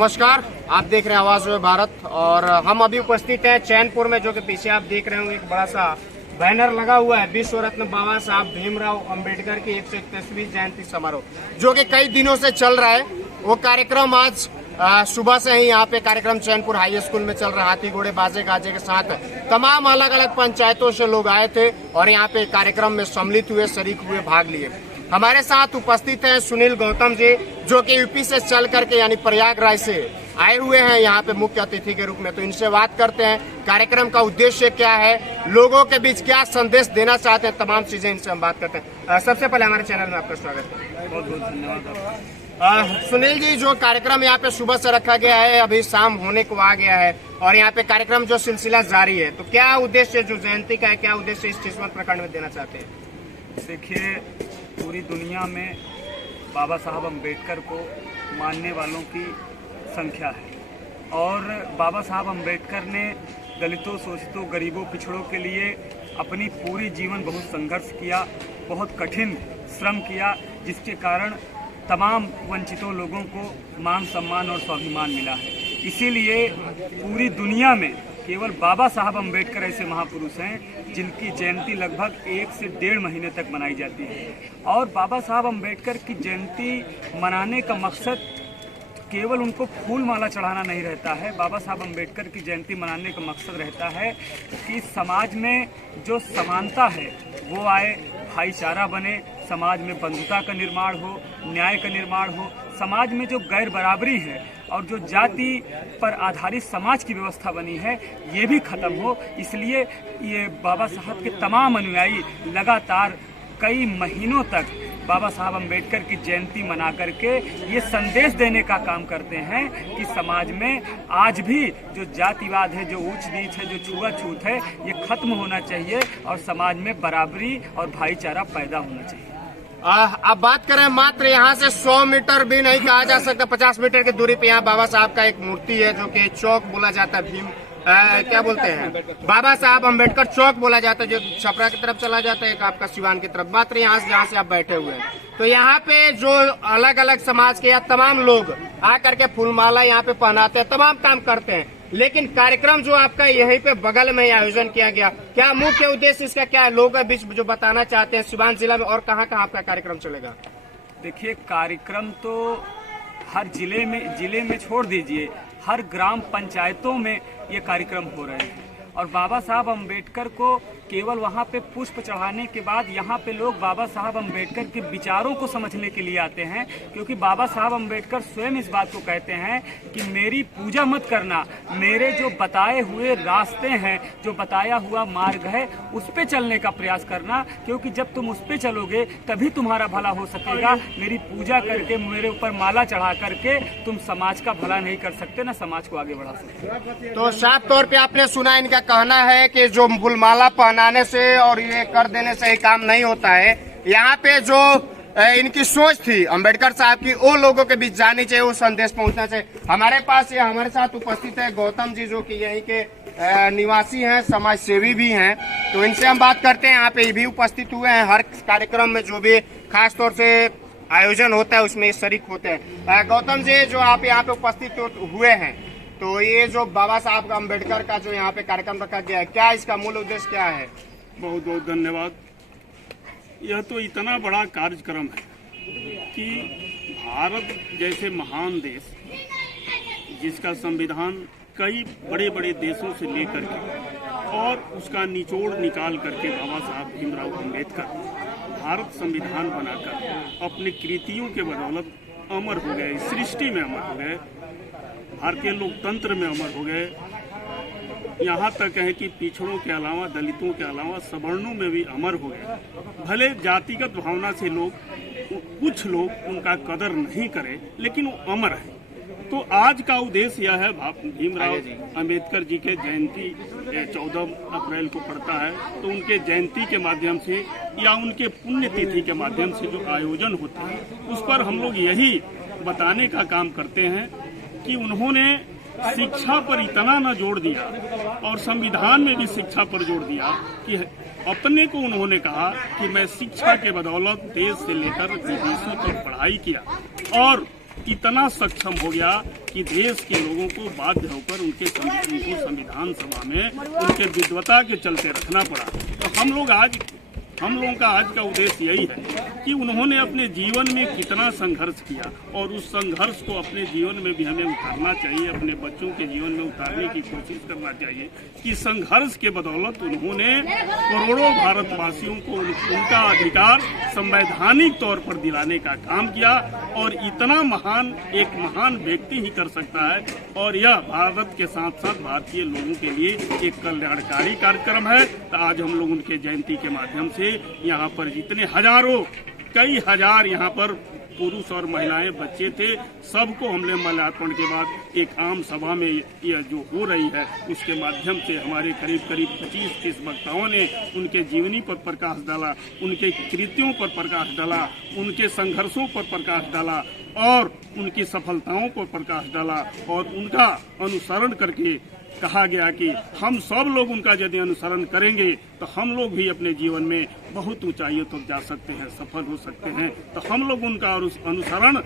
नमस्कार, आप देख रहे हैं आवाज भारत और हम अभी उपस्थित हैं चैनपुर में, जो कि पीछे आप देख रहे होंगे एक बड़ा सा बैनर लगा हुआ है विश्व रत्न बाबा साहब भीमराव अंबेडकर की 131वीं जयंती समारोह, जो कि कई दिनों से चल रहा है। वो कार्यक्रम आज सुबह से ही यहाँ पे कार्यक्रम चैनपुर हाई स्कूल में चल रहा। हाथी घोड़े बाजे गाजे के साथ तमाम अलग अलग पंचायतों से लोग आए थे और यहाँ पे कार्यक्रम में सम्मिलित हुए, शरीक हुए, भाग लिए। हमारे साथ उपस्थित हैं सुनील गौतम जी, जो कि यूपी से चल करके यानी प्रयागराज से आए हुए हैं यहाँ पे मुख्य अतिथि के रूप में। तो इनसे बात करते हैं, कार्यक्रम का उद्देश्य क्या है, लोगों के बीच क्या संदेश देना चाहते हैं, तमाम चीजें इनसे हम बात करते हैं। सबसे पहले हमारे चैनल में आपका स्वागत है। बहुत बहुत धन्यवाद। सुनील जी, जो कार्यक्रम यहाँ पे सुबह से रखा गया है, अभी शाम होने को आ गया है और यहाँ पे कार्यक्रम जो सिलसिला जारी है, तो क्या उद्देश्य जो जयंती का है, क्या उद्देश्य इस किस्मत प्रखंड में देना चाहते हैं? देखिए, पूरी दुनिया में बाबा साहब अम्बेडकर को मानने वालों की संख्या है और बाबा साहब अम्बेडकर ने दलितों, शोषितों, गरीबों, पिछड़ों के लिए अपनी पूरी जीवन बहुत संघर्ष किया, बहुत कठिन श्रम किया, जिसके कारण तमाम वंचितों लोगों को मान सम्मान और स्वाभिमान मिला है। इसीलिए पूरी दुनिया में केवल बाबा साहब अम्बेडकर ऐसे महापुरुष हैं जिनकी जयंती लगभग 1 से 1.5 महीने तक मनाई जाती है। और बाबा साहब अम्बेडकर की जयंती मनाने का मकसद केवल उनको फूल माला चढ़ाना नहीं रहता है। बाबा साहब अम्बेडकर की जयंती मनाने का मकसद रहता है कि समाज में जो समानता है वो आए, भाईचारा बने, समाज में बंधुता का निर्माण हो, न्याय का निर्माण हो, समाज में जो गैर बराबरी है और जो जाति पर आधारित समाज की व्यवस्था बनी है ये भी खत्म हो। इसलिए ये बाबा साहब के तमाम अनुयायी लगातार कई महीनों तक बाबा साहब अम्बेडकर की जयंती मना करके ये संदेश देने का काम करते हैं कि समाज में आज भी जो जातिवाद है, जो ऊंच नीच है, जो छुआछूत है, ये खत्म होना चाहिए और समाज में बराबरी और भाईचारा पैदा होना चाहिए। अब बात करें, मात्र यहाँ से 100 मीटर भी नहीं कहा जा सकता, 50 मीटर की दूरी पे यहाँ बाबा साहब का एक मूर्ति है, जो कि चौक बोला जाता है, भीम क्या बोलते हैं, बाबा साहब अम्बेडकर चौक बोला जाता है, जो छपरा की तरफ चला जाता है, एक आपका सिवान की तरफ। मात्र यहाँ से जहाँ से आप बैठे हुए हैं, तो यहाँ पे जो अलग अलग समाज के या तमाम लोग आकर के फूलमाला यहाँ पे पहनाते हैं, तमाम काम करते हैं। लेकिन कार्यक्रम जो आपका यहीं पे बगल में आयोजन किया गया, क्या मुख्य उद्देश्य इसका क्या है, लोगों के बीच जो बताना चाहते हैं सिवान जिला में, और कहाँ कहाँ आपका कार्यक्रम चलेगा? देखिए, कार्यक्रम तो हर जिले में छोड़ दीजिए, हर ग्राम पंचायतों में ये कार्यक्रम हो रहे हैं और बाबा साहब अम्बेडकर को केवल वहाँ पे पुष्प चढ़ाने के बाद यहाँ पे लोग बाबा साहब अम्बेडकर के विचारों को समझने के लिए आते हैं, क्योंकि बाबा साहब अम्बेडकर स्वयं इस बात को कहते हैं कि मेरी पूजा मत करना, मेरे जो बताए हुए रास्ते हैं, जो बताया हुआ मार्ग है, उस पे चलने का प्रयास करना, क्योंकि जब तुम उस पे चलोगे तभी तुम्हारा भला हो सकेगा। मेरी पूजा करके, मेरे ऊपर माला चढ़ा करके तुम समाज का भला नहीं कर सकते, ना समाज को आगे बढ़ा सकते। तो साफ तौर पे आपने सुना, इनका कहना है कि जो फूलमाला पहनाने से और ये कर देने से ही काम नहीं होता है। यहाँ पे जो इनकी सोच थी अम्बेडकर साहब की, वो लोगों के बीच जानी चाहिए, वो संदेश पहुंचना चाहिए। हमारे पास ये हमारे साथ उपस्थित है गौतम जी, जो कि यहीं के निवासी हैं, समाज सेवी भी हैं। तो इनसे हम बात करते हैं। यहाँ पे ये भी उपस्थित हुए हैं, हर कार्यक्रम में जो भी खास तौर से आयोजन होता है उसमें शरीक होते हैं। गौतम जी, जो आप यहाँ पे उपस्थित हुए हैं, तो ये जो बाबा साहब अम्बेडकर का जो यहाँ पे कार्यक्रम रखा गया है, क्या इसका मूल उद्देश्य क्या है? बहुत बहुत धन्यवाद। यह तो इतना बड़ा कार्यक्रम है कि भारत जैसे महान देश, जिसका संविधान कई बड़े बड़े देशों से लेकर के और उसका निचोड़ निकाल करके बाबा साहब भीमराव अम्बेडकर भारत संविधान बनाकर अपनी कृतियों के बदौलत अमर हो गए, सृष्टि में अमर हो गए, भारतीय लोकतंत्र में अमर हो गए। यहाँ तक है कि पिछड़ों के अलावा, दलितों के अलावा सवर्णों में भी अमर हो गए। भले जातिगत भावना से कुछ लोग उनका कदर नहीं करें, लेकिन वो अमर है। तो आज का उद्देश्य यह है, भीमराव अंबेडकर जी के जयंती 14 अप्रैल को पड़ता है, तो उनके जयंती के माध्यम से या उनके पुण्यतिथि के माध्यम से जो आयोजन होते हैं, उस पर हम लोग यही बताने का काम करते हैं कि उन्होंने शिक्षा पर इतना न जोड़ दिया और संविधान में भी शिक्षा पर जोड़ दिया कि अपने को उन्होंने कहा कि मैं शिक्षा के बदौलत देश से लेकर विदेशों तक पढ़ाई किया और इतना सक्षम हो गया कि देश के लोगों को बाध्य होकर उनको संविधान सभा में उनके विद्वता के चलते रखना पड़ा। तो हम लोगों का आज का उद्देश्य यही है कि उन्होंने अपने जीवन में कितना संघर्ष किया और उस संघर्ष को अपने जीवन में भी हमें उतारना चाहिए, अपने बच्चों के जीवन में उतारने की कोशिश करना चाहिए कि संघर्ष के बदौलत उन्होंने करोड़ों भारतवासियों को उनका अधिकार संवैधानिक तौर पर दिलाने का काम किया। और इतना एक महान व्यक्ति ही कर सकता है। और यह भारत के साथ साथ भारतीय लोगों के लिए एक कल्याणकारी कार्यक्रम है। तो आज हम लोग उनके जयंती के माध्यम से यहाँ पर जितने हजारों कई हजार यहाँ पर पुरुष और महिलाएं बच्चे थे, सबको हमने माल्यार्पण के बाद एक आम सभा में यह जो हो रही है उसके माध्यम से हमारे करीब 25-30 वक्ताओं ने उनके जीवनी पर प्रकाश डाला, उनके कृतियों पर प्रकाश डाला, उनके संघर्षों पर प्रकाश डाला और उनकी सफलताओं पर प्रकाश डाला और उनका अनुसरण करके कहा गया कि हम सब लोग उनका यदि अनुसरण करेंगे तो हम लोग भी अपने जीवन में बहुत ऊंचाइयों तक जा सकते हैं, सफल हो सकते हैं। तो हम लोग उनका अनुसरण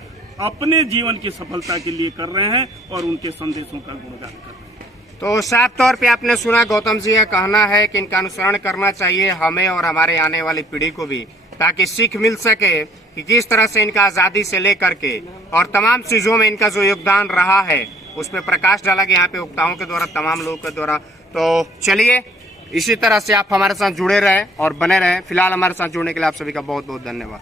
अपने जीवन की सफलता के लिए कर रहे हैं और उनके संदेशों का गुणगान कर रहे हैं। तो साफ तौर पे आपने सुना गौतम जी का कहना है कि इनका अनुसरण करना चाहिए हमें और हमारे आने वाली पीढ़ी को भी, ताकि सीख मिल सके कि किस तरह से इनका आजादी से लेकर के और तमाम चीजों में इनका जो योगदान रहा है उस पर प्रकाश डाला गया यहाँ पे वक्ताओं के द्वारा, तमाम लोगों के द्वारा। तो चलिए इसी तरह से आप हमारे साथ जुड़े रहें और बने रहें। फिलहाल हमारे साथ जुड़ने के लिए आप सभी का बहुत बहुत धन्यवाद।